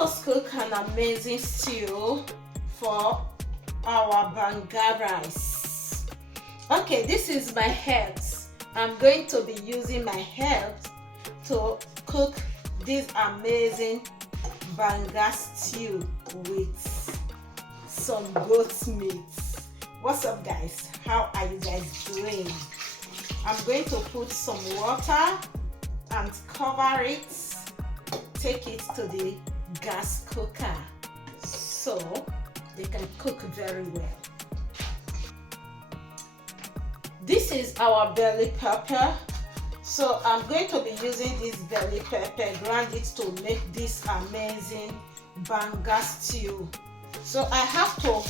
us cook an amazing stew for our banga rice. Okay, this is my herbs. I'm going to be using my herbs to cook this amazing banga stew with some goat meat. What's up, guys? How are you guys doing? I'm going to put some water and cover it, take it to the gas cooker so they can cook very well. This is our belly pepper, so I'm going to be using this belly pepper, grind it to make this amazing banga stew. So I have to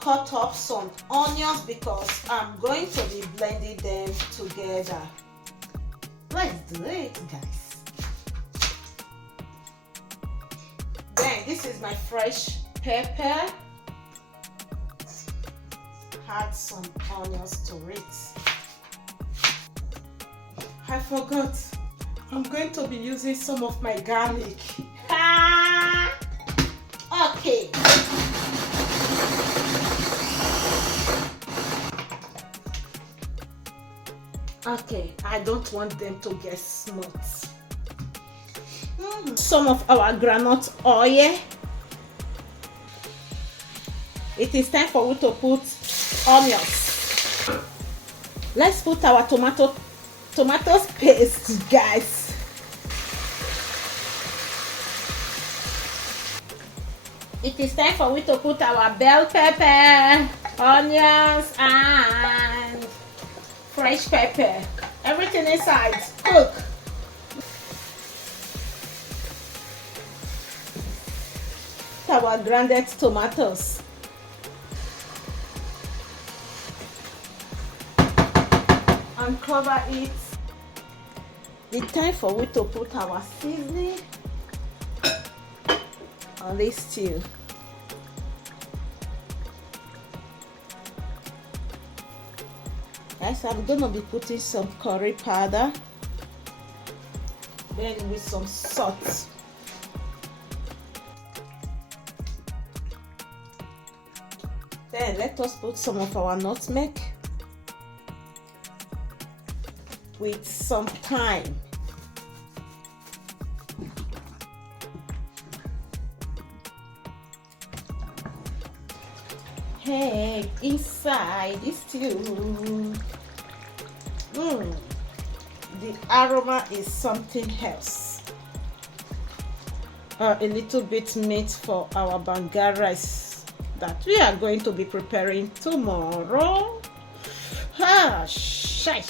cut up some onions because I'm going to be blending them together. Let's do it, guys. Then this is my fresh pepper. Add some onions to it. I forgot. I'm going to be using some of my garlic. Okay. Okay, I don't want them to get smooth. Some of our groundnut oil. It is time for we to put onions. Let's put our tomato paste, guys. It is time for we to put our bell pepper, onions, and fresh pepper. Everything inside. Cook. Our grounded tomatoes. And cover it. It's time for we to put our seasoning on this stew. Guys, I'm gonna be putting some curry powder, then with some salt. Then let us put some of our nutmeg with some thyme. Hey, inside this stew, the aroma is something else. A little bit meat for our banga rice that we are going to be preparing tomorrow. Shy.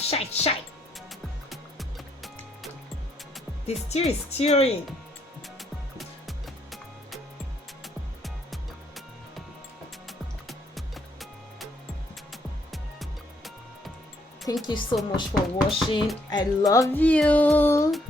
The stew is stewing. Thank you so much for watching. I love you.